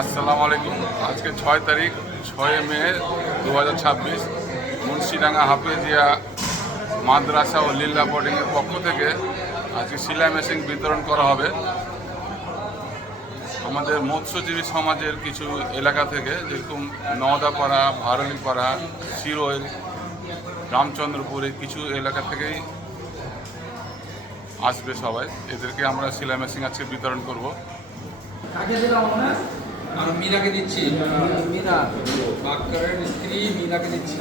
আসসালামু আলাইকুম। আজকে 6 তারিখ 6 মে 2026 মুন্সিডাঙ্গা হাফেজিয়া মাদ্রাসা ও লিল্লা বোর্ডিংয়ের পক্ষ থেকে আজকে সেলাই মেশিন বিতরণ করা হবে। আমাদের মৎস্যজীবী সমাজের কিছু এলাকা থেকে, যেরকম নওদাপাড়া, ভারলীপাড়া, শিরোইল, রামচন্দ্রপুরের কিছু এলাকা থেকেই আসবে সবাই। এদেরকে আমরা সেলাই মেশিন আজকে বিতরণ করব। আর মীরাকে দিচ্ছি। মীরা বাক্কারের স্ত্রী মীরাকে দিচ্ছি।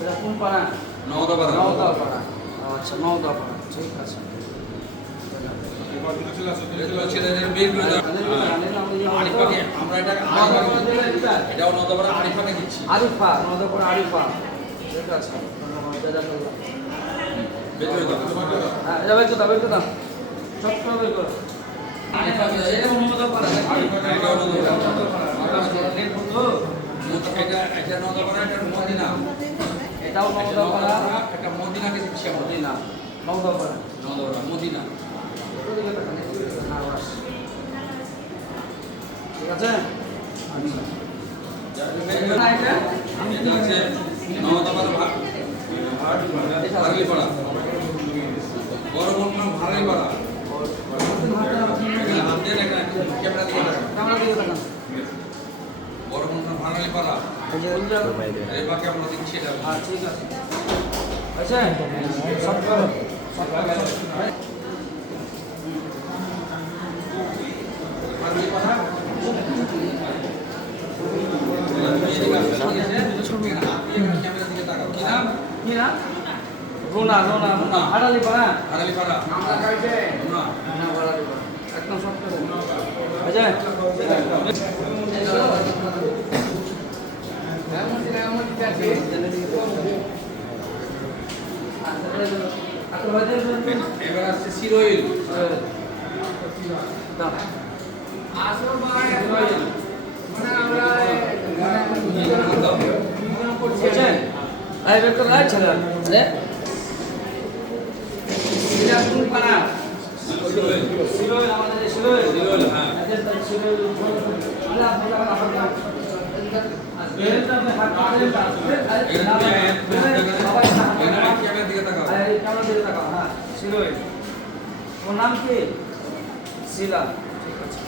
এটা কোন পাড়া? নওদাপাড়া। নওদাপাড়া। আচ্ছা, নওদাপাড়া, ঠিক আছে। ছেলেদের বের করে দাও। আরিফাকে আমরা এটাও নওদাপাড়া আরিফাকে দিচ্ছি। আরিফা, নওদাপাড়া আরিফা, ঠিক আছে। বের করে দাও। হ্যাঁ, এটা বের করে দাও, বের করে দাও, সব বের করো। আরিফাকে এটা নওদাপাড়া, আরিফাকে এটাও নওদাপাড়া। এটা নওদাপাড়া, এটা মদিনা। এটাও নওদাপাড়া, একটা মদিনাকে দিচ্ছি আমরা। মদিনা, নওদাপাড়া, নওদাপাড়া মদিনা। ঠিক আছে। এটা আছে নওদাপাড়া ভারলীপাড়া। বড় বন্যা ভারলীপাড়া। ক্যামেরা দিকে তাকান। বড় বন্যা ভারলীপাড়া। এবারকে আমরা দিচ্ছি এটা। হ্যাঁ, ঠিক আছে। আচ্ছা, সব করো, সব করো। ভারলীপাড়া। ক্যামেরা দিকে তাকাও। কি নাম? কি না? রোনা, রোনা, রোনা, হারালিপাড়া। ভারলীপাড়া। আমরা গাইতে। রোনা। না, হারালিপাড়া। একদম সব করো। আচ্ছা। এবার আসছে শিরোইল। ওর নাম কি? শিলা। ঠিক আছে।